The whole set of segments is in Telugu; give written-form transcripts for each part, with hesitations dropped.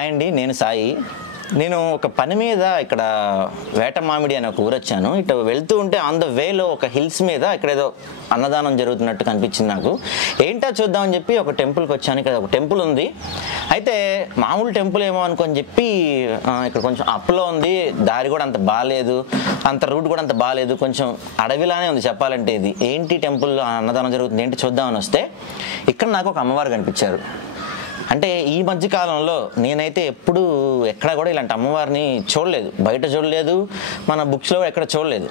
హాయ్ అండి, నేను సాయి. నేను ఒక పని మీద ఇక్కడ వేటమామిడి అనే ఒక ఊరు వచ్చాను. ఇటు వెళ్తూ ఉంటే ఆన్ ద వేలో ఒక హిల్స్ మీద ఇక్కడ ఏదో అన్నదానం జరుగుతున్నట్టు కనిపించింది నాకు. ఏంటో చూద్దామని చెప్పి ఒక టెంపుల్కి వచ్చాను. ఇక్కడ ఒక టెంపుల్ ఉంది. అయితే మామూలు టెంపుల్ ఏమో అనుకొని చెప్పి ఇక్కడ కొంచెం అప్లో ఉంది, దారి కూడా అంత బాగాలేదు, అంత రూట్ కూడా అంత బాగాలేదు, కొంచెం అడవిలానే ఉంది చెప్పాలంటే. ఇది ఏంటి టెంపుల్ అన్నదానం జరుగుతుంది ఏంటి చూద్దామని వస్తే ఇక్కడ నాకు ఒక అమ్మవారు కనిపించారు. అంటే ఈ మధ్య కాలంలో నేనైతే ఎప్పుడు ఎక్కడ కూడా ఇలాంటి అమ్మవారిని చూడలేదు, బయట చూడలేదు, మన బుక్స్లో ఎక్కడ చూడలేదు.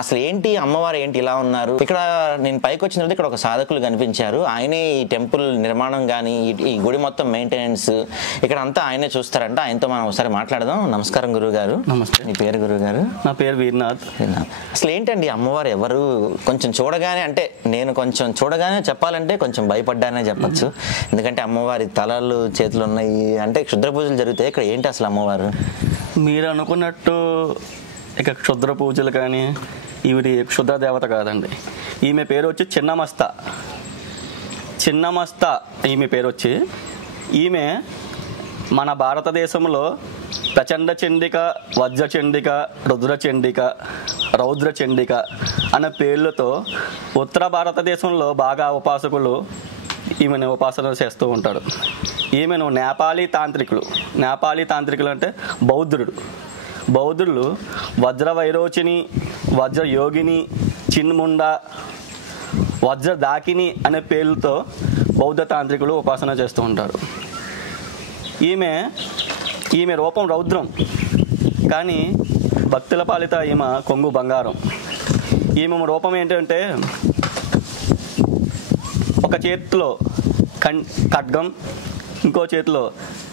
అసలు ఏంటి అమ్మవారు ఏంటి ఇలా ఉన్నారు? ఇక్కడ నేను పైకి వచ్చిన తర్వాత ఇక్కడ ఒక సాధకులు కనిపించారు. ఆయనే ఈ టెంపుల్ నిర్మాణం కానీ ఈ గుడి మొత్తం మెయింటెనెన్స్ ఇక్కడ అంతా ఆయనే చూస్తారంట. ఆయనతో మనం ఒకసారి మాట్లాడదాం. నమస్కారం గురువు గారు. నమస్తే. మీ పేరు గురువు గారు? నా పేరు వీర్నాథ్. అసలు ఏంటండి అమ్మవారు ఎవరు? కొంచెం చూడగానే అంటే నేను కొంచెం చూడగానే చెప్పాలంటే కొంచెం భయపడ్డానే చెప్పచ్చు. ఎందుకంటే అమ్మవారి తలలు చేతులు ఉన్నాయి, అంటే క్షుద్ర పూజలు జరుగుతాయి. ఇక్కడ ఏంటి అసలు అమ్మవారు? మీరు అనుకున్నట్టు ఇక క్షుద్ర పూజలు కానీ ఇవి క్షుద్ర దేవత కాదండి. ఈమె పేరు వచ్చి చిన్నమస్త. ఈమె పేరు వచ్చి ఈమె మన భారతదేశంలో ప్రచండ చండిక, వజ్ర చండిక, రుద్ర చండిక, రౌద్ర చండిక అనే పేర్లతో ఉత్తర భారతదేశంలో బాగా ఉపాసకులు ఈమెను ఉపాసన చేస్తూ ఉంటారు. ఈమెను నేపాలీ తాంత్రికులు అంటే బౌద్ధులు వజ్ర వైరోచిని, వజ్ర యోగిని, చిన్ముండ, వజ్ర దాకిని అనే పేర్లతో బౌద్ధ తాంత్రికులు ఉపాసన చేస్తూ ఉంటారు. ఈమె రూపం రౌద్రం, కానీ భక్తుల పాలిత ఈమె కొంగు బంగారం. ఈమె రూపం ఏంటంటే ఒక చేతిలో ఖడ్గం, ఇంకో చేతిలో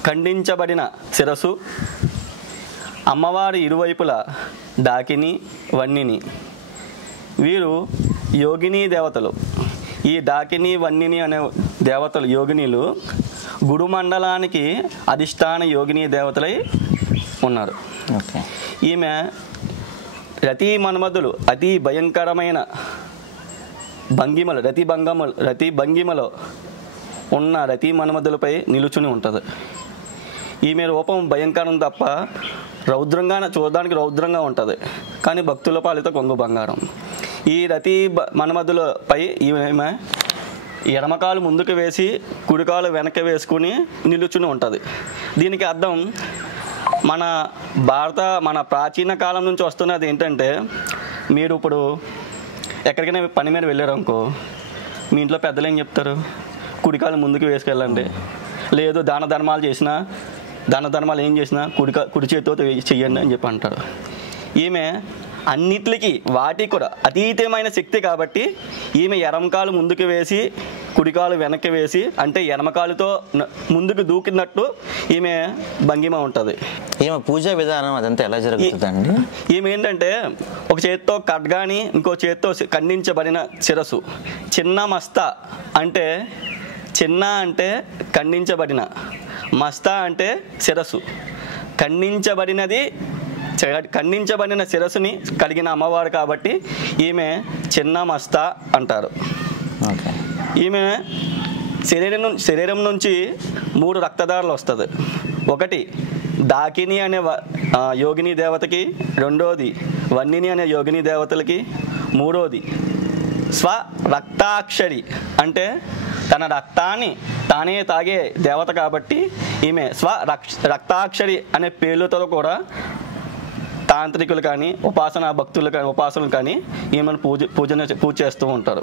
ఖండించబడిన శిరస్సు, అమ్మవారి ఇరువైపుల డాకిని, వన్నిని. వీరు యోగిని దేవతలు. ఈ డాకిని, వన్నిని అనే దేవతలు యోగినీలు గుడు మండలానికి అధిష్టాన యోగిని దేవతలై ఉన్నారు. ఈమె రతి మన్మధులు అతి భయంకరమైన రతి భంగిమలో ఉన్న రతి మన్మధులపై నిలుచుని ఉంటుంది. ఈమె రూపం భయంకరం తప్ప చూడడానికి రౌద్రంగా ఉంటుంది, కానీ భక్తుల పాలిత కొంగు బంగారం. ఈ రతి మన్మధులపై ఈమె ఎడమకాలు ముందుకు వేసి కుడికాలు వెనక్కి వేసుకుని నిలుచుని ఉంటుంది. దీనికి అర్థం మన ప్రాచీన కాలం నుంచి వస్తున్నది ఏంటంటే, మీరు ఇప్పుడు ఎక్కడికైనా పని మీద వెళ్ళారనుకో, మీ ఇంట్లో పెద్దలు ఏం చెప్తారు? కుడికాలు ముందుకు వేసుకెళ్ళండి, లేదు దాన ధర్మాలు ఏం చేసినా కుడి చేతితో చెయ్యండి అని చెప్పి అంటారు. ఈమె అన్నిటికీ వాటికి కూడా అతీతమైన శక్తి కాబట్టి ఈమె ఎడమకాలు ముందుకు వేసి కుడికాలు వెనక్కి వేసి, అంటే ఎడమకాలుతో ముందుకు దూకినట్టు ఈమె భంగిమ ఉంటుంది. ఈమె పూజా విధానం అదంతా ఎలా జరుగుతుందండి? ఈమె ఏంటంటే ఒక చేతితో ఖడ్గాని, ఇంకో చేతితో ఖండించబడిన శిరస్సు. చిన్నమస్త అంటే చిన్న అంటే ఖండించబడిన, మస్త అంటే శిరస్సు. ఖండించబడిన శిరస్సుని కలిగిన అమ్మవారు కాబట్టి ఈమె చిన్నమస్త అంటారు. ఈమె శరీరం నుంచి 3 రక్తదారులు వస్తుంది. ఒకటి దాకిని అనే యోగిని దేవతకి, రెండోది వన్నిని అనే యోగిని దేవతలకి, మూడోది స్వరక్తాక్షరి అంటే తన రక్తాన్ని తానే తాగే దేవత కాబట్టి ఈమె రక్తాక్షరి అనే పేర్లతో కూడా తాంత్రికులు కానీ ఉపాసనలు కానీ ఈమెను పూజ చేస్తూ ఉంటారు.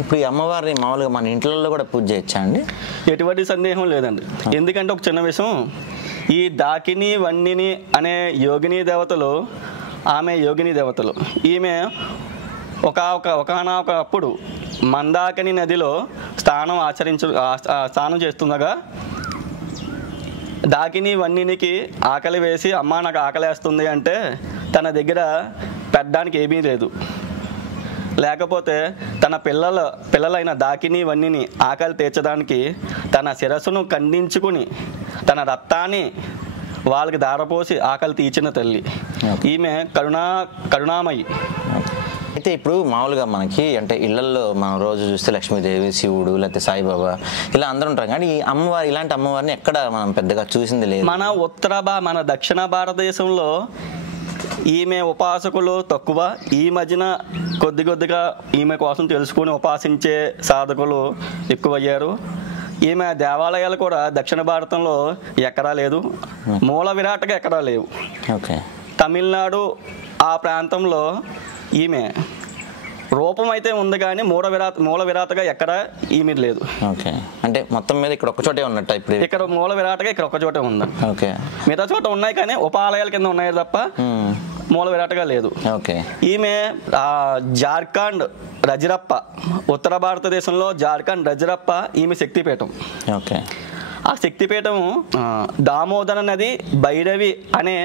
ఇప్పుడు ఈ అమ్మవారిని మామూలుగా మన ఇంట్లో కూడా పూజ చేయొచ్చా అండి? ఎటువంటి సందేహం లేదండి. ఎందుకంటే ఒక చిన్న విషయం, ఈ దాకిని, వన్నిని అనే యోగిని దేవతలు ఈమె ఒకనొకప్పుడు మందాకిని నదిలో స్నానం చేస్తుండగా దాకిని వన్నినికి ఆకలి వేసి, అమ్మ నాకు ఆకలేస్తుంది అంటే తన దగ్గర పెట్టడానికి ఏమీ లేదు. లేకపోతే తన పిల్లలైన దాకిని వన్నిని ఆకలి తీర్చడానికి తన శిరస్సును ఖండించుకుని తన రక్తాన్ని వాళ్ళకి దారపోసి ఆకలి తీర్చిన తల్లి. ఈమె కరుణామయి. అయితే ఇప్పుడు మామూలుగా మనకి అంటే ఇళ్లలో మనం రోజు చూస్తే లక్ష్మీదేవి, శివుడు, లేకపోతే సాయిబాబా ఇలా అందరూ ఉంటారు, కానీ ఈ అమ్మవారి ఇలాంటి అమ్మవారిని ఎక్కడ మనం పెద్దగా చూసింది లేదు. మన దక్షిణ భారతదేశంలో ఈమె ఉపాసకులు తక్కువ. ఈ మధ్యన కొద్దిగా ఈమె కోసం తెలుసుకుని ఉపాసించే సాధకులు ఎక్కువయ్యారు. ఈమె దేవాలయాలు కూడా దక్షిణ భారతంలో ఎక్కడా లేదు, మూల విరాట్గా ఎక్కడా లేవు. ఓకే. తమిళనాడు ఆ ప్రాంతంలో ఈమె రూపం అయితే ఉంది, కానీ మూల విరాతగా ఎక్కడ ఈమె లేదు. ఓకే. అంటే మొత్తం మీద ఇక్కడ ఒక్క చోటే ఉన్నట్టు ఇప్పుడు ఇక్కడ మూల విరాటగా ఇక్కడ ఒక్క చోటే ఉంది. ఓకే. మిగతా చోట ఉన్నాయి కానీ ఉపాలయాల కింద ఉన్నాయి తప్ప మూల విరాటగా లేదు. ఓకే. ఈమె జార్ఖండ్ రజరప్ప, ఉత్తర భారతదేశంలో జార్ఖండ్ రజరప్ప ఈమె శక్తిపీఠం. ఓకే. ఆ శక్తిపీఠం దామోదర నది, భైరవి అనే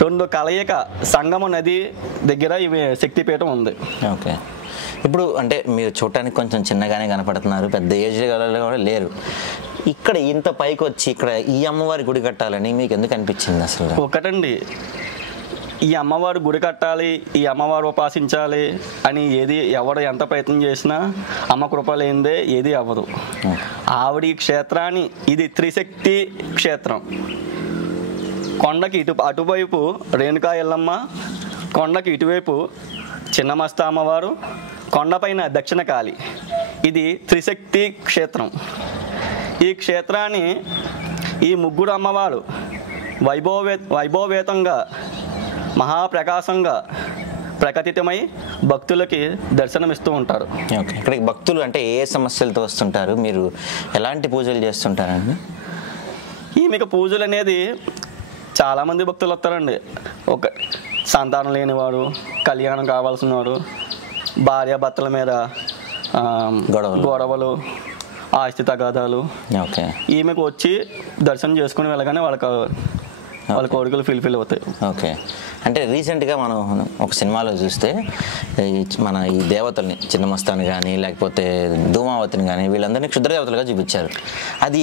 2 కలయిక సంగమ నది దగ్గర ఈమె శక్తిపీఠం ఉంది. ఓకే. ఇప్పుడు అంటే మీరు చూడటానికి కొంచెం చిన్నగానే కనపడుతున్నారు, పెద్ద ఏజ్ కూడా లేరు. ఇక్కడ ఇంత పైకి వచ్చి ఇక్కడ ఈ అమ్మవారి గుడి కట్టాలని మీకు ఎందుకు అనిపించింది అసలు? ఒకటండి, ఈ అమ్మవారి గుడి కట్టాలి, ఈ అమ్మవారు ఉపాసించాలి అని ఎవడు ఎంత ప్రయత్నం చేసినా అమ్మ కృప లేనిదే ఏది అవ్వదు. ఆవిడ ఈ క్షేత్రాన్ని, ఇది త్రిశక్తి క్షేత్రం. కొండకి అటువైపు రేణుకా ఎల్లమ్మ, కొండకి ఇటువైపు చిన్నమస్త అమ్మవారు, కొండపైన దక్షిణ కాళి. ఇది త్రిశక్తి క్షేత్రం. ఈ క్షేత్రాన్ని ఈ ముగ్గురు అమ్మవారు వైభవేతంగా మహాప్రకాశంగా ప్రకటితమై భక్తులకి దర్శనమిస్తూ ఉంటారు. ఓకే. ఇక్కడికి భక్తులు అంటే ఏ సమస్యలతో వస్తుంటారు, మీరు ఎలాంటి పూజలు చేస్తుంటారండి? ఈమెకు పూజలు అనేది చాలామంది భక్తులు వస్తారండి. ఒక సంతానం లేనివాడు, కళ్యాణం కావాల్సిన వాడు, భార్యాభర్తల మీద గొడవలు, ఆస్తి తగాదాలు, ఓకే, ఈమెకు వచ్చి దర్శనం చేసుకుని వెళ్ళగానే వాళ్ళ కోరికలు ఫిల్ఫిల్ అవుతాయి. ఓకే. అంటే రీసెంట్గా మనం ఒక సినిమాలో చూస్తే మన ఈ దేవతల్ని చిన్నమస్తాన్ని కానీ లేకపోతే ధూమావతిని కానీ వీళ్ళందరినీ క్షుద్రదేవతలుగా చూపించారు. అది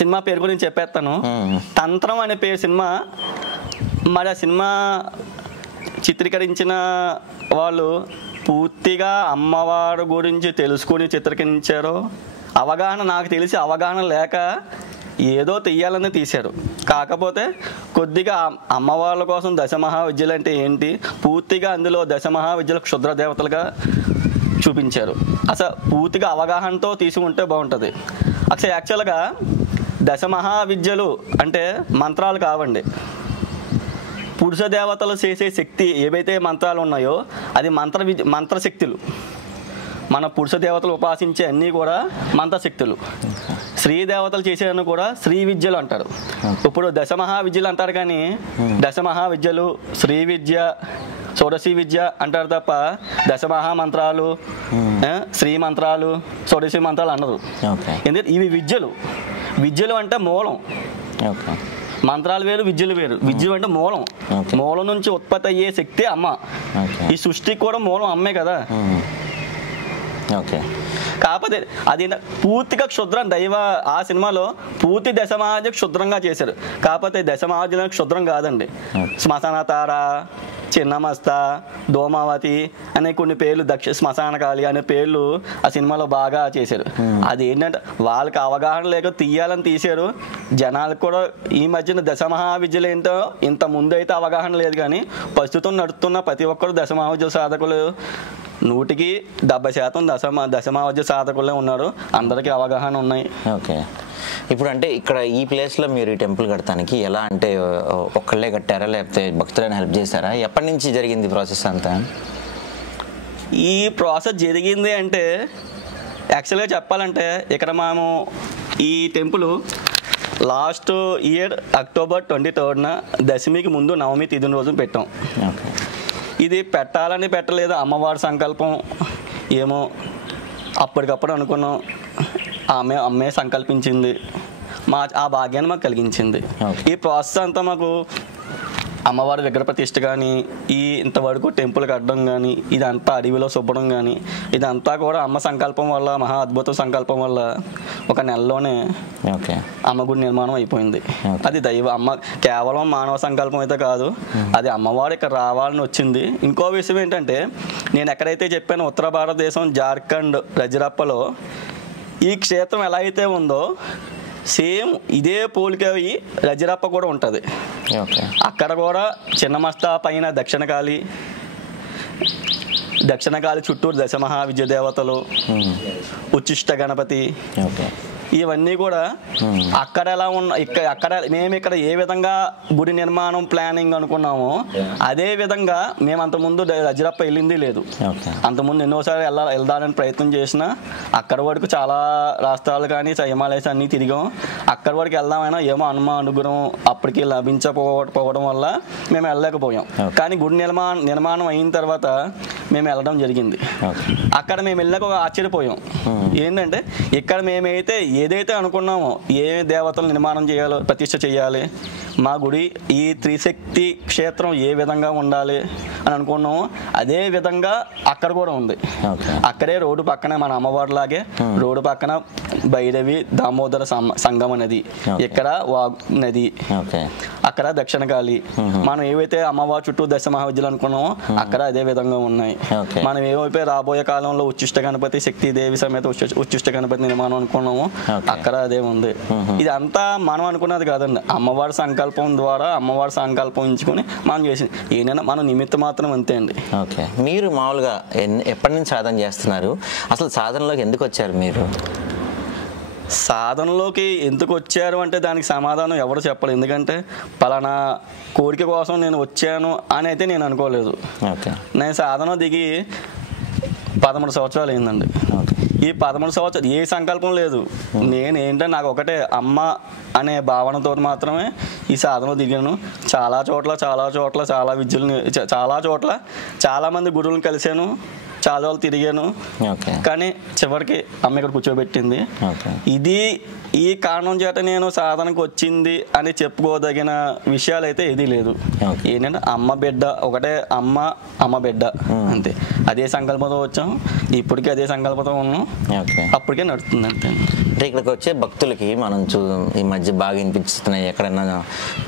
సినిమా పేరు గురించి చెప్పేస్తాను. తంత్రం అనే పేరు సినిమా. మరి ఆ సినిమా చిత్రీకరించిన వాళ్ళు పూర్తిగా అమ్మవారి గురించి తెలుసుకుని చిత్రీకరించారు. నాకు తెలిసి అవగాహన లేక ఏదో తీయాలని తీశారు. కాకపోతే కొద్దిగా అమ్మవార్ల కోసం దశమహావిద్యలు అంటే ఏంటి, పూర్తిగా అందులో దశమహావిద్యలు క్షుద్ర దేవతలుగా చూపించారు. అసలు పూర్తిగా అవగాహనతో తీసుకుంటే బాగుంటుంది. అసలు యాక్చువల్గా దశమహావిద్యలు అంటే మంత్రాలు కావండి. పురుష దేవతలు చేసే శక్తి ఏవైతే మంత్రాలు ఉన్నాయో అది మంత్రశక్తులు. మన పురుష దేవతలు ఉపాసించే అన్నీ కూడా మంత్రశక్తులు. స్త్రీ దేవతలు చేసేవన్నీ కూడా స్త్రీ విద్యలు అంటారు. ఇప్పుడు దశమహావిద్యలు అంటారు, కానీ దశమహావిద్యలు, శ్రీ విద్య, షోడశీ విద్య అంటారు తప్ప దశమహా మంత్రాలు, శ్రీ మంత్రాలు, షోడశీ మంత్రాలు అన్నారు. ఎందుకంటే ఇవి విద్యలు అంటే మూలం. మంత్రాలు వేరు, విద్యలు వేరు. విద్యలు అంటే మూలం నుంచి ఉత్పత్తి అయ్యే శక్తి అమ్మ. ఈ సృష్టికి కూడా మూలం అమ్మే కదా. ఓకే. కాకపోతే అది పూర్తిగా క్షుద్రం. ఆ సినిమాలో పూర్తి దశమహావిద్య క్షుద్రంగా చేశారు. కాకపోతే దశమహావిద్య క్షుద్రం కాదండి. శ్మశాన తార, చిన్నమస్త, ధూమావతి అనే కొన్ని పేర్లు, శ్మశాన కాళి అనే పేర్లు ఆ సినిమాలో బాగా చేశారు. అది ఏంటంటే వాళ్ళకి అవగాహన లేక తీయాలని తీశారు. జనాలకు కూడా ఈ మధ్యన దశమహావిద్యలు ఏంటో ఇంత ముందు అయితే అవగాహన లేదు, కానీ ప్రస్తుతం నడుస్తున్న ప్రతి ఒక్కరు దశమహావిద్య సాధకులు 100% దశమహావిద్య సాధకులే ఉన్నారు. అందరికీ అవగాహన ఉన్నాయి. ఓకే. ఇప్పుడు అంటే ఇక్కడ ఈ ప్లేస్లో మీరు ఈ టెంపుల్ కట్టడానికి ఎలా, అంటే ఒక్కళ్ళే కట్టారా లేకపోతే భక్తులను హెల్ప్ చేశారా? ఎప్పటి నుంచి జరిగింది ప్రాసెస్ అంతా? ఈ ప్రాసెస్ జరిగింది అంటే యాక్చువల్గా చెప్పాలంటే ఇక్కడ మేము ఈ టెంపుల్ లాస్ట్ ఇయర్ అక్టోబర్ 23న దశమికి ముందు నవమి తిథి రోజు పెట్టాం. ఇది పెట్టాలని పెట్టలేదు, అమ్మవారి సంకల్పం ఏమో అప్పటికప్పుడు అనుకున్నాం. అమ్మే సంకల్పించింది, ఆ భాగ్యాన్ని మాకు కలిగించింది. ఈ ప్రాసెస్ అంతా మాకు అమ్మవారి విగ్రహ ప్రతిష్ఠ కానీ ఇంతవరకు టెంపుల్ కట్టడం కానీ ఇదంతా అడవిలో శుభ్రం కానీ ఇదంతా కూడా అమ్మ సంకల్పం వల్ల, మహా అద్భుత సంకల్పం వల్ల ఒక నెలలోనే అమ్మ గుడి నిర్మాణం అయిపోయింది. అది అమ్మ కేవలం మానవ సంకల్పం అయితే కాదు, అది అమ్మవారు ఇక్కడ రావాలని వచ్చింది. ఇంకో విషయం ఏంటంటే, నేను ఎక్కడైతే చెప్పాను ఉత్తర భారతదేశం జార్ఖండ్ రజరప్పలో ఈ క్షేత్రం ఎలా అయితే ఉందో సేమ్ ఇదే పోలిక రజరప్ప కూడా ఉంటుంది. అక్కడ కూడా చిన్నమస్తా పైన దక్షిణకాళి చుట్టూరు దశమహా విద్య దేవతలు, ఉచ్చిష్ట గణపతి, ఇవన్నీ కూడా అక్కడ ఎలా అక్కడ మేము ఇక్కడ ఏ విధంగా గుడి నిర్మాణం ప్లానింగ్ అనుకున్నామో అదే విధంగా మేము అంతకుముందు రజరప్ప వెళ్ళింది లేదు. అంతకుముందు ఎన్నోసార్లు వెళ్దాలని ప్రయత్నం చేసినా అక్కడ వరకు చాలా రాష్ట్రాలు కానీ హిమాలయస్ అన్నీ తిరిగాం. అక్కడి వరకు వెళ్దామైనా ఏమో హనుమ అనుగ్రహం అప్పటికి లభించకపోవడం వల్ల మేము వెళ్ళలేకపోయాం. కానీ గుడి నిర్మాణం అయిన తర్వాత మేము వెళ్ళడం జరిగింది. అక్కడ మేము వెళ్ళాక ఒక ఆశ్చర్యపోయాం. ఏంటంటే ఇక్కడ మేమైతే ఏదైతే అనుకున్నామో ఏ దేవతలు నిర్మాణం చేయాలో, ప్రతిష్ఠ చేయాలి, మా గుడి ఈ త్రిశక్తి క్షేత్రం ఏ విధంగా ఉండాలి అని అనుకున్నామో అదే విధంగా అక్కడ కూడా ఉంది. అక్కడే రోడ్డు పక్కనే మన అమ్మవారి లాగే రోడ్డు పక్కన భైరవి దామోదర సంగమ నది, ఇక్కడ వాగ్ నది, అక్కడ దక్షిణకాళి. మనం ఏవైతే అమ్మవారి చుట్టూ దశ మహావిద్యలు అనుకున్నామో అక్కడ అదే విధంగా ఉన్నాయి. మనం ఏవైతే రాబోయే కాలంలో ఉచ్చిష్ట గణపతి, శక్తిదేవి సమేత ఉచ్చిష్ట గణపతి నిర్మాణం అనుకున్నామో అక్కడ అదే ఉంది. ఇది అంతా మనం అనుకున్నది కాదండి, అమ్మవారి సంకల్పం ద్వారా అమ్మవారి సంకల్పం ఉంచుకొని మనం చేసింది. ఏదైనా మనం నిమిత్తం మాత్రం అంతే అండి. ఓకే, మీరు మామూలుగా ఎప్పటి నుంచి సాధన చేస్తున్నారు? అసలు సాధనలోకి ఎందుకు వచ్చారు మీరు? సాధనలోకి ఎందుకు వచ్చారు అంటే దానికి సమాధానం ఎవరు చెప్పలేదు. ఎందుకంటే పలానా కోరిక కోసం నేను వచ్చాను అని అయితే నేను అనుకోలేదు. నేను సాధన దిగి 13 సంవత్సరాలు అయిందండి. ఈ 13 సంవత్సరాలు ఏ సంకల్పం లేదు. నేను ఏంటంటే నాకు ఒకటే అమ్మ అనే భావనతో మాత్రమే ఈ సాధన దిగాను. చాలా చోట్ల చాలా విద్యలు, చాలా చోట్ల చాలామంది గురువులను కలిశాను, చాలా రోజులు తిరిగాను. కానీ చివరికి అమ్మ ఇక్కడ కూర్చోబెట్టింది. ఈ కారణం చేత నేను సాధనకు వచ్చింది అని చెప్పుకోదగిన విషయాలు అయితే ఏదీ లేదు. ఏంటంటే అమ్మ బిడ్డ, ఒకటే అమ్మ బిడ్డ అంతే. అదే సంకల్పంతో వచ్చాం, ఇప్పటికీ అదే సంకల్పంతో ఉన్నాం, అప్పటికే నడుస్తుంది అంతే. అంటే ఇక్కడికి వచ్చే భక్తులకి మనం ఈ మధ్య బాగా వినిపిస్తున్నాయి, ఎక్కడన్నా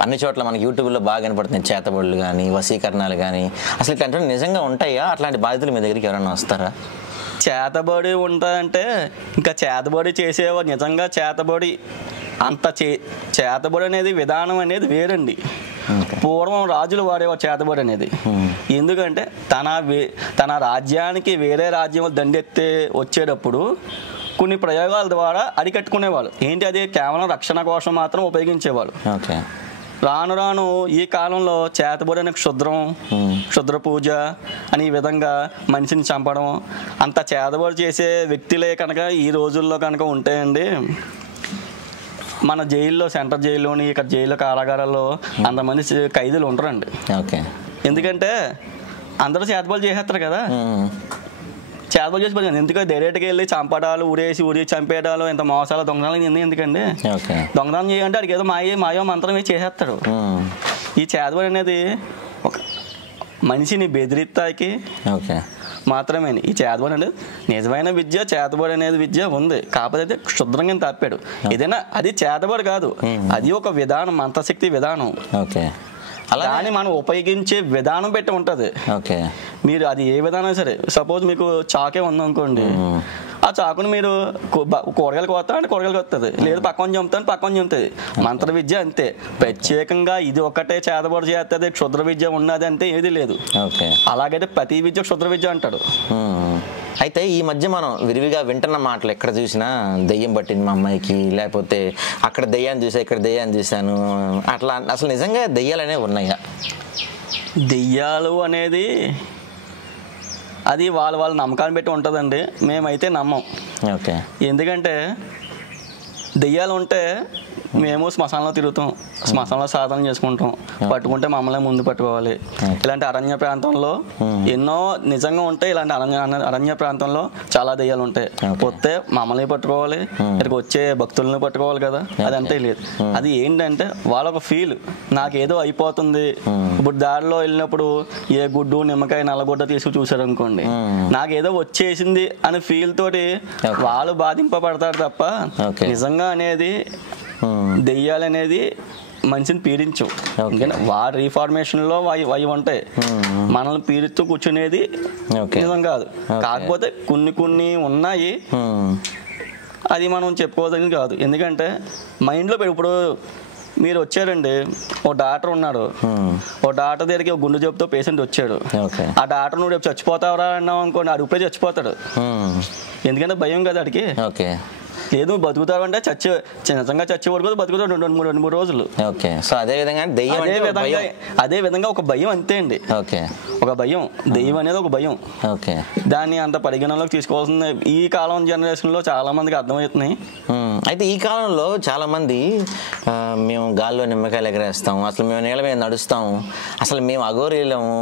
అన్ని చోట్ల మనకి యూట్యూబ్లో బాగా వినపడుతున్నాయి చేతబడులు కానీ వశీకరణాలు కానీ. అసలు ఇట్లాంటివి నిజంగా ఉంటాయా? అట్లాంటి బాధితులు మీ దగ్గరికి ఎవరైనా వస్తారా? చేతబడి ఉంటుందంటే ఇంకా చేతబడి చేసేవారు నిజంగా చేతబడి చేతబడి అనేది విధానం అనేది వేరండి. పూర్వం రాజులు వాడేవారు చేతబడి అనేది. ఎందుకంటే తన రాజ్యానికి వేరే రాజ్యం దండెత్తే వచ్చేటప్పుడు కొన్ని ప్రయోగాల ద్వారా అరికట్టుకునేవాళ్ళు. ఏంటి అది? కేవలం రక్షణ కోసం మాత్రం ఉపయోగించేవాళ్ళు. రాను రాను ఈ కాలంలో చేతబడి అనే క్షుద్ర పూజ అని ఈ విధంగా మనిషిని చంపడం, అంత చేతబడి చేసే వ్యక్తులే కనుక ఈ రోజుల్లో కనుక ఉంటాయండి. మన జైల్లో, సెంట్రల్ జైల్లోని, ఇక్కడ జైల్లో కారాగారాల్లో అంతమంది ఖైదీలు ఉంటారండి. ఎందుకంటే అందరూ చేతబడి చేసేస్తారు కదా. చేతబడి చేసి ఎందుకంటే డైరెక్ట్గా వెళ్ళి చంపడాలు, ఊరి చంపేయడాలు, ఇంత మోసాలు, దొంగతనాలు ఎందుకండి? దొంగతనం చేయాలంటే అడిగి ఏదో మాయో మంత్రం వేసి చేసేస్తాడు. ఈ చేతబడి అనేది ఒక మనిషిని బెదిరిస్తాకి మాత్రమే. ఈ చేతబడి అనేది నిజమైన విద్య, చేతబడి అనేది విద్య ఉంది, కాకపోతే క్షుద్రంగా తప్పాడు. ఏదైనా అది చేతబడి కాదు, అది ఒక విధానం, మంత్రశక్తి విధానం. దాన్ని మనం ఉపయోగించే విధానం పెట్టి ఉంటుంది. మీరు అది ఏ విధానం సరే, సపోజ్ మీకు చాకే ఉందనుకోండి, ఆ చాకును మీరు కూరగాయలు కోస్తా అంటే కూరగాయలు వస్తుంది, లేదు పక్కన చంపుతాను పక్కన చంపుతుంది. మంత్ర విద్య అంతే. ప్రత్యేకంగా ఇది ఒకటే చేతబడి చేస్తుంది, క్షుద్ర విద్య ఉన్నది అంటే ఏది లేదు. అలాగైతే ప్రతి విద్య క్షుద్ర విద్య అంటాడు. అయితే ఈ మధ్య మనం విరివిగా వింటున్న మాటలు, ఎక్కడ చూసినా దెయ్యం పట్టింది మా అమ్మాయికి, లేకపోతే అక్కడ దెయ్యాన్ని చూసా, ఇక్కడ దెయ్యాన్ని చూశాను, అట్లా. అసలు నిజంగా దెయ్యాలు అనేవి ఉన్నాయా? దెయ్యాలు అనేది అది వాళ్ళ నమ్మకాన్ని పెట్టి ఉంటుందండి. మేమైతే నమ్మం. ఎందుకంటే దెయ్యాలు ఉంటే మేము శ్మశానంలో తిరుగుతాం, శ్మశానంలో సాధన చేసుకుంటాం, పట్టుకుంటే మమ్మల్ని ముందు పట్టుకోవాలి. ఇలాంటి అరణ్య ప్రాంతంలో ఎన్నో నిజంగా ఉంటాయి. ఇలాంటి అరణ్య ప్రాంతంలో చాలా దెయ్యాలు ఉంటాయి. వస్తే మమ్మల్ని పట్టుకోవాలి, ఇక్కడికి వచ్చే భక్తులను పట్టుకోవాలి కదా, అదంతే లేదు. అది ఏంటంటే వాళ్ళొక ఫీల్, నాకేదో అయిపోతుంది. ఇప్పుడు దారిలో వెళ్ళినప్పుడు ఏ గుడ్డు నిమ్మకాయ నల్లగొడ్డ తీసుకు చూసారు అనుకోండి, నాకేదో వచ్చేసింది అనే ఫీల్ తోటి వాళ్ళు బాధింపబడతారు తప్ప నిజంగా అనేది దెయ్యాలు అనేది మనిషిని పీడించు. ఎందుకంటే వారి రీఫార్మేషన్ లో అవి ఉంటాయి, మనల్ని పీడిస్తూ కూర్చునేది నిజం కాదు. కాకపోతే కొన్ని ఉన్నాయి, అది మనం చెప్పుకోవద్దని కాదు. ఎందుకంటే మైండ్లో ఇప్పుడు మీరు వచ్చారండి, ఓ డాక్టర్ ఉన్నాడు, ఓ డాక్టర్ దగ్గరికి ఒక గుండె జబ్బుతో పేషెంట్ వచ్చాడు. ఆ డాక్టర్ నువ్వు రేపు చచ్చిపోతావరా అన్నావు అనుకోండి, అది ఇప్పుడే చచ్చిపోతాడు. ఎందుకంటే భయం కదా అడిగి. లేదు బతుకుతావు అంటే నిజంగా చచ్చే వరకు బతుకుతాడు 2-3 రోజులు. అదే విధంగా ఒక భయం అంతే అండి. ఒక భయం, దెయ్యం అనేది ఒక భయం. దాన్ని అంత పరిగణనలోకి తీసుకోవాల్సింది ఈ కాలం జనరేషన్ లో చాలా మందికి అర్థమవుతున్నాయి. అయితే ఈ కాలంలో చాలా మంది మేము గాల్లో నిమ్మకాయలు ఎగరేస్తాం, అసలు మేము నీళ్ళ మీద నడుస్తాం, అసలు మేము అఘోరీలము,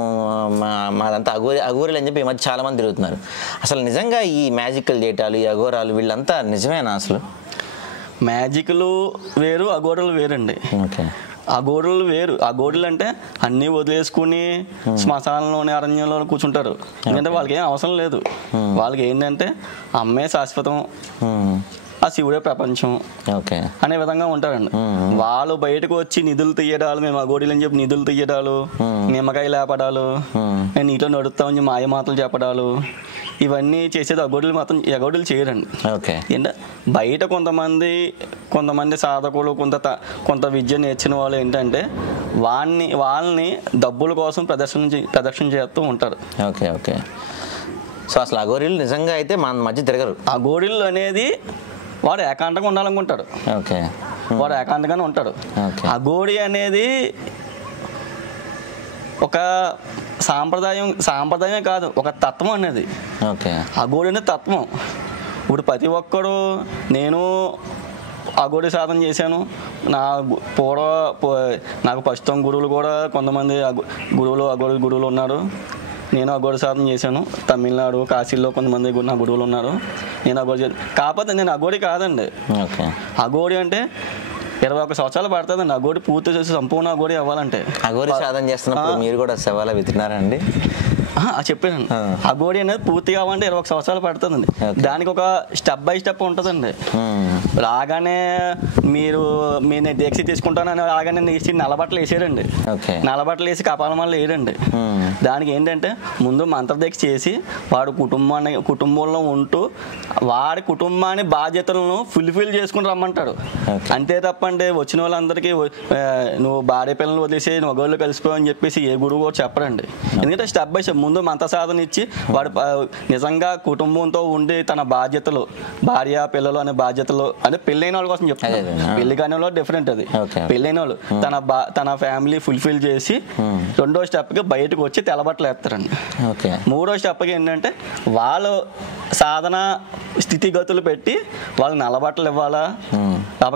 మాదంతా అఘోరీలు అని చెప్పి ఈ మధ్య చాలా మంది తిరుగుతున్నారు. అసలు నిజంగా ఈ మ్యాజికల్ చేయటాలు, ఈ అఘోరాలు వీళ్ళంతా నిజమేనా? అసలు మ్యాజిక్లు వేరు, అఘోరాలు వేరండి. అఘోరులు వేరు. అఘోరులు అంటే అన్నీ వదిలేసుకుని శ్మశానంలోని అరణ్యంలో కూర్చుంటారు. ఎందుకంటే వాళ్ళకి ఏం అవసరం లేదు. వాళ్ళకి ఏంటంటే అమ్మే శాశ్వతం, ఆ శివుడే ప్రపంచం అనే విధంగా ఉంటారండి. వాళ్ళు బయటకు వచ్చి నిధులు తీయడాలు, మేము అఘోరీలు అని చెప్పి నిధులు తీయడాలు, నిమ్మకాయ లేపడాలు, నేను నీటిలో నడుస్తామని మాయ మాటలు చెప్పడాలు, ఇవన్నీ చేసేది అఘోరీలు మాత్రం అఘోరీలు చేయరండి. ఏంటంటే బయట కొంతమంది సాధకులు కొంత విద్య నేర్చిన వాళ్ళు ఏంటంటే వాళ్ళని డబ్బుల కోసం ప్రదర్శన చేస్తూ ఉంటారు. సో అసలు అఘోరీలు నిజంగా అయితే మన మధ్య తిరగరు. అఘోరీలు అనేది వాడు ఏకాంతంగా ఉండాలనుకుంటాడు. వాడు ఏకాంతంగానే ఉంటాడు. అఘోరి అనేది ఒక సాంప్రదాయమే కాదు, ఒక తత్వం అనేది. అఘోరి అనేది తత్వం. ఇప్పుడు ప్రతి ఒక్కడు నేను అఘోరి సాధన చేశాను, నాకు ప్రస్తుతం గురువులు కూడా కొంతమంది అఘోరి గురువులు ఉన్నారు, నేను అఘోరి సాధన చేశాను. తమిళనాడు కాశీలో కొంతమంది నా గురువులు ఉన్నారు, నేను అఘోరి కాకపోతే నేను అఘోరి కాదండి. అఘోరి అంటే 21 సంవత్సరాలు పడుతుందండి అఘోరి పూర్తి చేసి సంపూర్ణ అఘోరి అవ్వాలంటే. అఘోరి సాధన చేస్తున్నప్పుడు మీరు కూడా శవాల వెతికినారండి? చెప్పానండి. అఘోరి అనేది పూర్తిగా అవ్వాలంటే 21 సంవత్సరాలు పడుతుందండి. దానికి ఒక స్టెప్ బై స్టెప్ ఉంటుందండి. రాగానే నేను దీక్ష తీసుకుంటానని రాగానే నల్లబట్టలు వేసారండి. నల్లబట్టలు వేసి కపాలమాలు వేయరండి. దానికి ఏంటంటే ముందు మంత్రదీక్ష చేసి వాడు కుటుంబంలో ఉంటూ వాడి కుటుంబాన్ని బాధ్యతలను ఫుల్ఫిల్ చేసుకుని రమ్మంటాడు. అంతే తప్పండి వచ్చిన వాళ్ళందరికీ నువ్వు భార్య పిల్లలు వదిలేసి నువ్వు అఘోరిలో కలిసిపో అని చెప్పేసి ఏ గురువు కూడా చెప్పరండి. ఎందుకంటే స్టెప్ బై స్టెప్ ముందు మంత్ర సాధన ఇచ్చి వాడు నిజంగా కుటుంబంతో ఉండి తన బాధ్యతలు, భార్య పిల్లలు అనే బాధ్యతలు అంటే పెళ్ళైన వాళ్ళ కోసం చెప్తాను. పెళ్లి కాని వాళ్ళు డిఫరెంట్. అది పెళ్ళైన వాళ్ళు తన ఫ్యామిలీ ఫుల్ఫిల్ చేసి 2వ స్టెప్కి బయటకు వచ్చి తెల్లబట్టలు వేస్తారండి. 3వ స్టెప్కి ఏంటంటే వాళ్ళు సాధన స్థితిగతులు పెట్టి వాళ్ళు నల్లబట్టలు ఇవ్వాలా,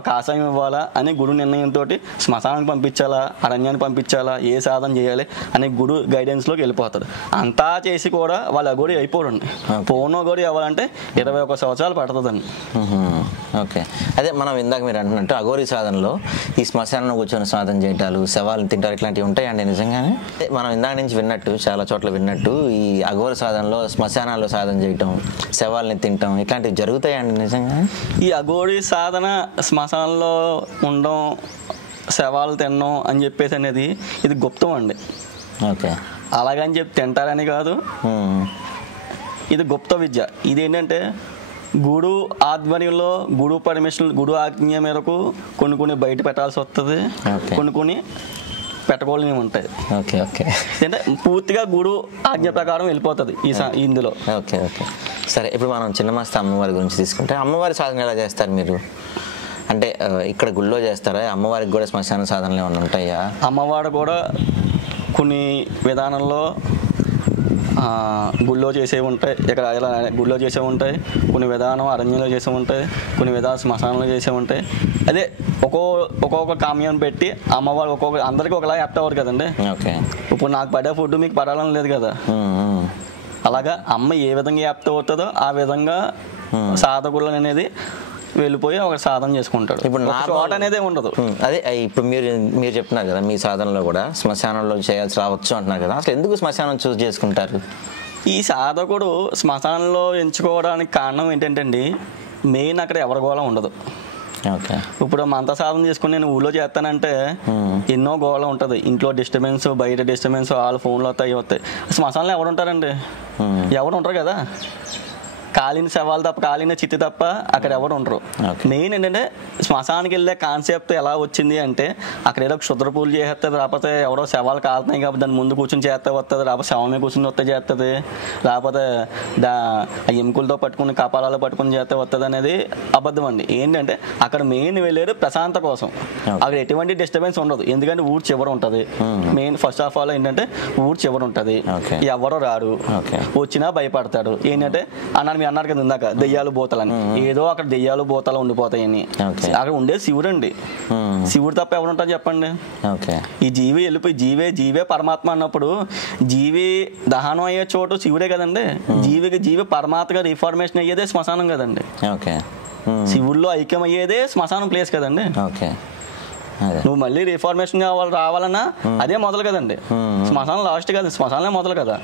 కాషాయం ఇవ్వాలా అని గురు నిర్ణయంతో శ్మశానానికి పంపించాలా, అరణ్యానికి పంపించాలా, ఏ సాధన చేయాలి అనే గురు గైడెన్స్లోకి వెళ్ళిపోతారు. అంతా చేసి కూడా వాళ్ళు అఘోరి అయిపోరండి. పూర్ణ అఘోరి అవ్వాలంటే 21 సంవత్సరాలు పడుతుందండి. అదే మనం ఇందాక మీరు అంటున్నట్టు అఘోరి సాధనలో ఈ శ్మశానంలో కూర్చొని సాధన చేయటాలు, శవాలను తింటారు, ఇట్లాంటివి ఉంటాయండి నిజంగానే? మనం ఇందాక నుంచి విన్నట్టు, చాలా చోట్ల విన్నట్టు ఈ అఘోరి సాధనలో శ్మశానాల్లో సాధన చేయటం, శవాలని తింటాం, ఇట్లాంటివి జరుగుతాయండి నిజంగా? ఈ అఘోరి సాధన శ్మశానంలో ఉండడం, శవాలు తినడం అని చెప్పేసి అనేది ఇది గుప్తం అండి. అలాగని చెప్పి తింటారని కాదు, ఇది గుప్త విద్య. ఇది ఏంటంటే గుడు ఆధ్వర్యంలో గుడు పర్మిషన్, గుడు ఆజ్ఞ మేరకు కొన్ని బయట పెట్టాల్సి వస్తుంది, కొన్ని పెట్టకూడని ఉంటాయి. అంటే పూర్తిగా గుడు ఆజ్ఞ ప్రకారం వెళ్ళిపోతుంది ఇందులో. సరే, ఇప్పుడు మనం చిన్నమస్త అమ్మవారి గురించి తీసుకుంటే అమ్మవారి సాధన ఎలా చేస్తారు మీరు? అంటే ఇక్కడ గుళ్ళో చేస్తారా? అమ్మవారికి కూడా శ్మశాన సాధనలు ఏమైనా ఉంటాయా? అమ్మవారు కూడా కొన్ని విధానంలో గుళ్ళో చేసేవి ఉంటాయి, ఇక్కడ ఇలా గుళ్ళో చేసేవి ఉంటాయి, కొన్ని విధానం అరణ్యంలో చేసేవి ఉంటాయి, కొన్ని విధానం శ్మశానంలో చేసేవి ఉంటాయి. అదే ఒక్కొక్క కామ్యం పెట్టి అమ్మవారు అందరికీ ఒకలా యాప్ట్ అవ్వరు కదండి. ఇప్పుడు నాకు పడే ఫుడ్ మీకు పడాలని లేదు కదా. అలాగా అమ్మ ఏ విధంగా యాప్ట్ అవుతుందో ఆ విధంగా సాధకులు అనేది వెళ్ళిపోయి ఒక సాధన చేసుకుంటాడు. ఇప్పుడు చోట అనేది ఉండదు. అదే ఇప్పుడు మీరు చెప్తున్నారు కదా, మీ సాధనలో కూడా శ్మశానంలో చేయాల్సి రావచ్చు అంటున్నారు కదా, అసలు ఎందుకు శ్మశానం చూస్ చేసుకుంటారు? ఈ సాధకుడు శ్మశానంలో ఎంచుకోవడానికి కారణం ఏంటంటే అండి, మెయిన్ అక్కడ ఎవరి గోళ ఉండదు. ఇప్పుడు మంత సాధన చేసుకుని నేను ఊళ్ళో చేస్తానంటే ఎన్నో గోళ ఉంటుంది, ఇంట్లో డిస్టర్బెన్స్, బయట డిస్టర్బెన్స్, వాళ్ళ ఫోన్లు వస్తాయి వస్తాయి. శ్మశానంలో ఎవరు ఉంటారండి? ఎవరు ఉంటారు కదా. కాలిన శవాలు తప్ప, కాలిన చిత్తి తప్ప అక్కడ ఎవరు ఉండరు. మెయిన్ ఏంటంటే శ్మశానానికి వెళ్ళే కాన్సెప్ట్ ఎలా వచ్చింది అంటే, అక్కడ ఏదో క్షుద్ర పూజలు చేస్తుంది, లేకపోతే ఎవరో శవాలు కాలుతున్నాయి కాబట్టి దాని ముందు కూర్చొని చేస్తే వస్తుంది, లేకపోతే శవమే కూర్చొని వస్తే చేస్తుంది, లేకపోతే ఎముకలతో పట్టుకుని కపాలాలు పట్టుకుని చేస్తే వస్తుంది అనేది అబద్ధం అండి. ఏంటంటే అక్కడ మెయిన్ వెళ్ళేది ప్రశాంత కోసం. అక్కడ ఎటువంటి డిస్టర్బెన్స్ ఉండదు, ఎందుకంటే ఊరు చివర ఉంటుంది. మెయిన్ ఫస్ట్ ఆఫ్ ఆల్ ఏంటంటే ఊరు చివర ఉంటుంది, ఎవరో రారు, వచ్చినా భయపడతాడు. ఏంటంటే అన్నారు కదా ఇందాక దెయ్యాలు భూతాలని, ఏదో అక్కడ దెయ్యాలు భూతాలు ఉండిపోతాయని. అక్కడ ఉండేది శివుడు అండి. శివుడు తప్ప ఎవరు ఉంటారు చెప్పండి? ఈ జీవి వెళ్ళిపోయి జీవే పరమాత్మ అన్నప్పుడు జీవి దహనం అయ్యే చోటు శివుడే కదండి. జీవి పరమాత్మగా రిఫార్మేషన్ అయ్యేదే శ్మశానం కదండి. శివుల్లో ఐక్యం అయ్యేదే శ్మశానం ప్లేస్ కదండి. నువ్వు మళ్ళీ రిఫార్మేషన్ రావాలన్నా అదే మొదలు కదండి. శ్మశానం లాస్ట్ కదా, శ్మశానమే మొదలు కదా.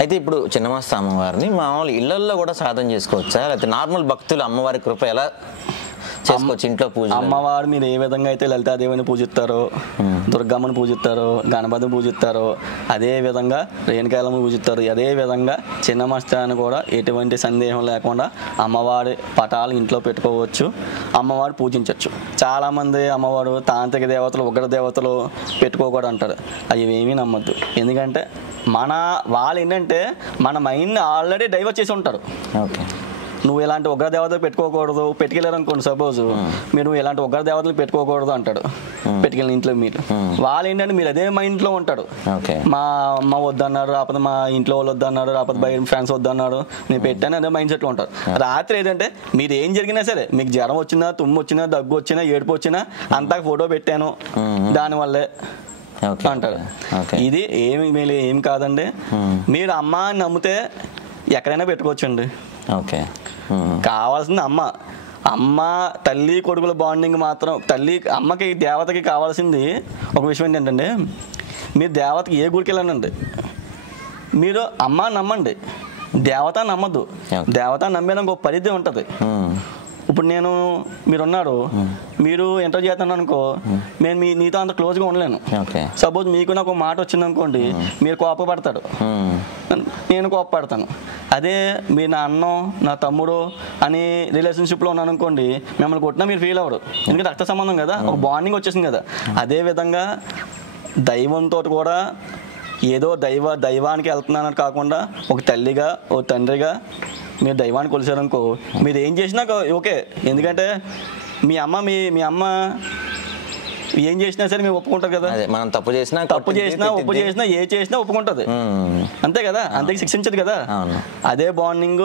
అయితే ఇప్పుడు చిన్నమాస్త అమ్మవారిని మామూలు ఇళ్లలో కూడా సాధన చేసుకోవచ్చా, లేకపోతే నార్మల్ భక్తులు అమ్మవారి కృప ఎలా చేసుకోవచ్చు ఇంట్లో పూజ? అమ్మవారు మీరు ఏ విధంగా అయితే లలితాదేవిని పూజిస్తారో, దుర్గమ్మని పూజిస్తారో, గణపతిని పూజిస్తారో, అదే విధంగా రేణుకాయలమ్మని పూజిస్తారు. అదే విధంగా చిన్నమస్తాన్ని కూడా ఎటువంటి సందేహం లేకుండా అమ్మవారి పటాలు ఇంట్లో పెట్టుకోవచ్చు, అమ్మవారు పూజించవచ్చు. చాలామంది అమ్మవారు తాంత్రిక దేవతలు, ఉగ్ర దేవతలు పెట్టుకోకూడదు అంటారు. అవి ఏమీ నమ్మద్దు. ఎందుకంటే వాళ్ళు ఏంటంటే మన మైండ్ ఆల్రెడీ డైవర్ట్ చేసి ఉంటారు. నువ్వు ఇలాంటి ఉగ్ర దేవతలు పెట్టుకోకూడదు, పెట్టుకెళ్ళారు అనుకోండి సపోజ్, మీరు ఇలాంటి ఉగ్ర దేవతలు పెట్టుకోకూడదు అంటాడు పెట్టుకెళ్ళిన ఇంట్లో. మీరు వాళ్ళు ఏంటంటే మీరు అదే మైండ్లో ఉంటాడు. మా అమ్మ వద్దన్నారు, లేకపోతే మా ఇంట్లో వాళ్ళు వద్దన్నారు, లేకపోతే బయట ఫ్రెండ్స్ వద్దన్నారు, నేను పెట్టాను అదే మైండ్ సెట్లో ఉంటారు. రాత్రి ఏంటంటే మీరు ఏం జరిగినా సరే, మీకు జ్వరం వచ్చినా, తుమ్ము వచ్చినా, దగ్గు వచ్చినా, ఏడుపు వచ్చినా అంతా ఫోటో పెట్టాను దానివల్లే అంటారు. ఇది ఏమి కాదండి. మీరు అమ్మ అని నమ్మితే ఎక్కడైనా పెట్టుకోవచ్చండి. కావాల్సింది అమ్మ తల్లి కొడుకుల బాండింగ్ మాత్రం. అమ్మకి దేవతకి కావాల్సింది ఒక విషయం ఏంటంటే, మీరు దేవతకి ఏ గుడికి వెళ్ళండి, మీరు అమ్మ నమ్మండి, దేవత నమ్మద్దు. దేవత నమ్మేదానికి ఒక పరిధి ఉంటుంది. ఇప్పుడు మీరున్నారు, మీరు ఎంటర్ చేస్తాను అనుకో, నేను నీతో అంత క్లోజ్గా ఉండలేను. సపోజ్ మీకు నాకు మాట వచ్చింది అనుకోండి, మీరు కోపపడతాడు, నేను కోపపడతాను. అదే మీరు నా అన్నో నా తమ్ముడు అని రిలేషన్షిప్లో ఉన్నాను అనుకోండి, మిమ్మల్ని కొట్టినా మీరు ఫీల్ అవ్వరు, ఎందుకంటే రక్త సంబంధం కదా, ఒక బాండింగ్ వచ్చేసింది కదా. అదే విధంగా దైవంతో కూడా ఏదో దైవానికి వెళ్తున్నానని కాకుండా, ఒక తల్లిగా, ఒక తండ్రిగా మీరు దైవాన్ని కొలిసారనుకో, మీరు ఏం చేసినా ఓకే. ఎందుకంటే మీ అమ్మ ఏం చేసినా సరే మేము ఒప్పుకుంటారు కదా. మనం తప్పు చేసినా ఒప్పు చేసినా ఏ చేసినా ఒప్పుకుంటుంది, అంతే కదా, అంతే శిక్షించదు కదా. అదే బాండింగ్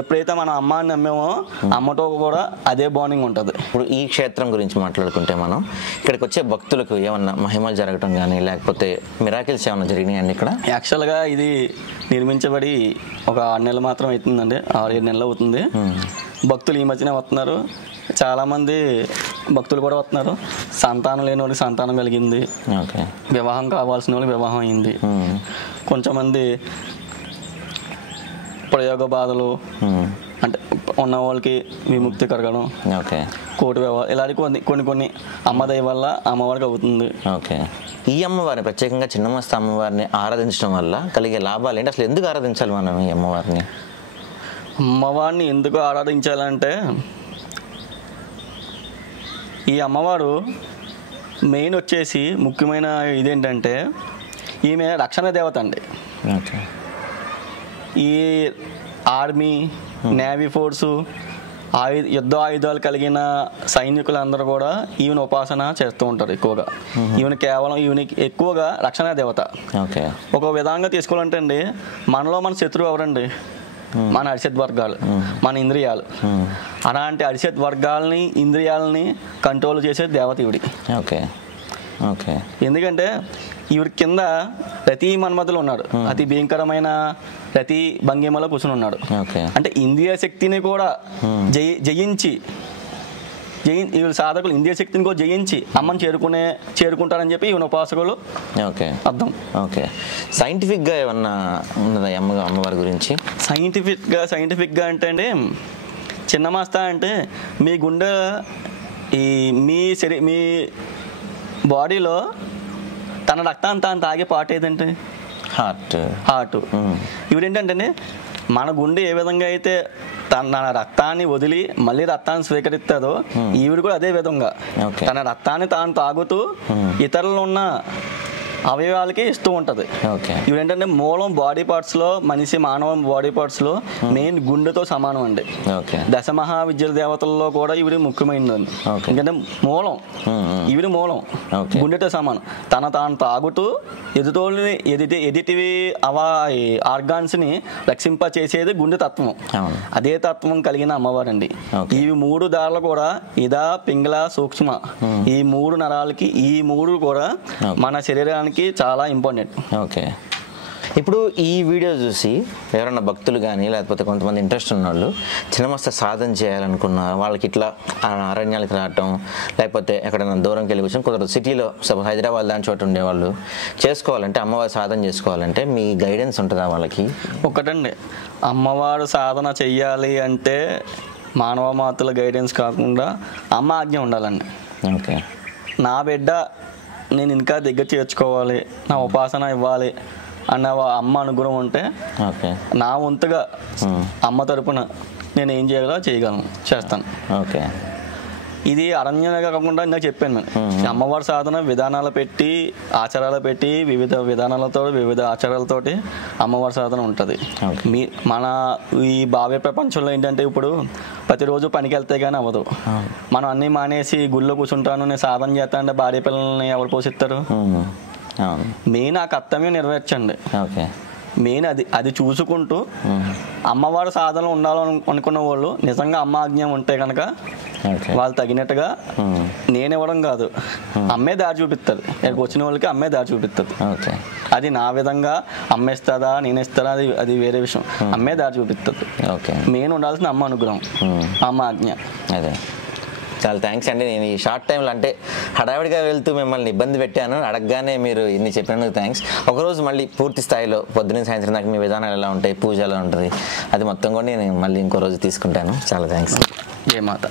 ఎప్పుడైతే మనం అమ్మని నమ్మేమో అమ్మతో కూడా అదే బాండింగ్ ఉంటుంది. ఇప్పుడు ఈ క్షేత్రం గురించి మాట్లాడుకుంటే, మనం ఇక్కడికి వచ్చే భక్తులకు ఏమన్నా మహిమలు జరగటం కానీ, లేకపోతే మిరాకిల్స్ ఏమన్నా జరిగినాయండి ఇక్కడ? యాక్చువల్గా ఇది నిర్మించబడి ఒక 6 నెలలు మాత్రం అవుతుందండి, 6-7 నెలలు అవుతుంది. భక్తులు ఈ మధ్యనే వస్తున్నారు, చాలామంది భక్తులు కూడా వస్తున్నారు. సంతానం లేని వాళ్ళకి సంతానం కలిగింది, వివాహం కావాల్సిన వాళ్ళకి వివాహం అయింది. కొంచెంమంది ప్రయోగ బాధలు అంటే ఉన్న వాళ్ళకి విముక్తి కలగడం, కోటి వివాహం, ఇలాంటి కొన్ని అమ్మ దయ వల్ల అమ్మవారికి అవుతుంది. ఈ అమ్మవారిని ప్రత్యేకంగా చిన్నమస్త అమ్మవారిని ఆరాధించడం వల్ల కలిగే లాభాలు ఏంటి? అసలు ఎందుకు ఆరాధించాలి మనం ఈ అమ్మవారిని? అమ్మవారిని ఎందుకు ఆరాధించాలంటే, ఈ అమ్మవారు మెయిన్ వచ్చేసి ముఖ్యమైన ఇదేంటంటే, ఈమె రక్షణ దేవత అండి. ఈ ఆర్మీ, నేవీ ఫోర్సు, యుద్ధ ఆయుధాలు కలిగిన సైనికులందరూ కూడా ఈవెన్ ఉపాసన చేస్తూ ఉంటారు ఎక్కువగా. ఈవెన్ కేవలం ఈవెన్కి ఎక్కువగా రక్షణ దేవత. ఓకే. ఒక విధంగా తీసుకోవాలంటే అండి, మనలో మన శత్రువు ఎవరండి? మన అరిషత్ వర్గాలు, మన ఇంద్రియాలు. అలాంటి అరిషత్ వర్గాలని ఇంద్రియాలని కంట్రోల్ చేసే దేవత ఈవిడి. ఓకే. ఓకే. ఎందుకంటే ఈవిడ కింద ప్రతి మన్మథులు ఉన్నాడు, అతి భయంకరమైన ప్రతి భంగిమలో కూర్చుని ఉన్నాడు. అంటే ఇంద్రియ శక్తిని కూడా జయించి ఈవిడ సాధకులు ఇంద్రియ శక్తిని కూడా జయించి అమ్మని చేరుకుంటారని చెప్పి ఈవెన్ ఉపాసకులు అర్థం. ఓకే. సైంటిఫిక్గా ఏమన్నా ఉన్నదా అమ్మవారి గురించి? సైంటిఫిక్గా అంటే అండి, చిన్న మాస్తా అంటే మీ గుండె మీ బాడీలో తన రక్తాన్ని తాను తాగే పార్ట్ ఏదంటే హార్ట్. ఇవిడేంటంటే మన గుండె ఏ విధంగా అయితే తన రక్తాన్ని వదిలి మళ్ళీ రక్తాన్ని స్వీకరిస్తుందో ఈవిడ కూడా అదే విధంగా తన రక్తాన్ని తాను తాగుతూ ఇతరులు ఉన్న అవయవాలకి ఇస్తూ ఉంటుంది. ఇవేంటంటే మూలం బాడీ పార్ట్స్ లో మానవ బాడీ పార్ట్స్ లో మెయిన్ గుండెతో సమానం అండి. దశమహా విద్యుల దేవతల్లో కూడా ఇవి ముఖ్యమైనది. ఎందుకంటే మూలం ఇవి మూలం గుండెతో సమానం. తాను తాగుతూ ఎదుటివి ఆర్గాన్స్ ని రక్షింప చేసేది గుండె తత్వం. అదే తత్వం కలిగిన అమ్మవారండి. ఇవి 3 దారులు కూడా ఇదా పింగళ సూక్ష్మ ఈ 3 నరాలకి ఈ 3 కూడా మన శరీరానికి చాలా ఇంపార్టెంట్. ఓకే. ఇప్పుడు ఈ వీడియో చూసి ఎవరన్నా భక్తులు కానీ లేకపోతే కొంతమంది ఇంట్రెస్ట్ ఉన్న వాళ్ళు చిన్నమస్త సాధన చేయాలనుకున్న వాళ్ళకి ఇట్లా అరణ్యాలకు రావటం లేకపోతే ఎక్కడైనా దూరంకి వెళ్ళి కూర్చొని కుదరదు, సిటీలో హైదరాబాద్ లాంటి చోట ఉండేవాళ్ళు చేసుకోవాలంటే అమ్మవారి సాధన చేసుకోవాలంటే మీ గైడెన్స్ ఉంటుందా వాళ్ళకి? ఒకటండి, అమ్మవారు సాధన చెయ్యాలి అంటే మానవ మాతల గైడెన్స్ కాకుండా అమ్మ ఆజ్ఞ ఉండాలండి. ఓకే. నా బిడ్డ నేను ఇంకా దగ్గర చేర్చుకోవాలి, నా ఉపాసన ఇవ్వాలి అన్న అమ్మ అనుగ్రహం ఉంటే నా వంతుగా అమ్మ తరపున నేను ఏం చేయగలను చేస్తాను. ఓకే. ఇది అరణ్యంగా కాకుండా ఇందాక చెప్పాను నేను, అమ్మవారి సాధన విధానాలు పెట్టి ఆచారాలు పెట్టి వివిధ విధానాలతో వివిధ ఆచారాలతోటి అమ్మవారి సాధన ఉంటుంది. మన ఈ భావ్య ప్రపంచంలో ఏంటంటే ఇప్పుడు ప్రతిరోజు పనికి వెళ్తే కానీ అవ్వదు. మనం అన్నీ మానేసి గుళ్ళో కూర్చుంటాను నేను సాధన చేస్తా అంటే భార్య పిల్లల్ని ఎవరు పోషిస్తారు? మెయిన్ ఆ కర్తవ్యం నెరవేర్చండి. మెయిన్ అది చూసుకుంటూ అమ్మవారి సాధన ఉండాలని అనుకున్న వాళ్ళు నిజంగా అమ్మ ఆజ్ఞ ఉంటే కనుక వాళ్ళు తగినట్టుగా నేను ఇవ్వడం కాదు, అమ్మే దారి చూపిస్తుంది. ఇక్కడికి వచ్చిన వాళ్ళకి అమ్మే దారి చూపిస్తుంది. అది నా విధంగా అమ్మేస్తుందా నేనేస్తాదా అది వేరే విషయం. అమ్మే దారి చూపిస్తుంది. మెయిన్ ఉండాల్సిన అమ్మ అనుగ్రహం, అమ్మ ఆజ్ఞ. అదే. చాలా థ్యాంక్స్ అండి. నేను ఈ షార్ట్ టైంలో అంటే హడావిడిగా వెళ్తూ మిమ్మల్ని ఇబ్బంది పెట్టాను, అడగగానే మీరు ఇన్ని చెప్పినందుకు థ్యాంక్స్. ఒకరోజు మళ్ళీ పూర్తి స్థాయిలో పొద్దున్న సాయంత్రం దాకా మీ విధానాలు ఎలా ఉంటాయి, పూజ ఎలా ఉంటుంది, అది మొత్తం కూడా నేను మళ్ళీ ఇంకో రోజు తీసుకుంటాను. చాలా థ్యాంక్స్. జయ మాత.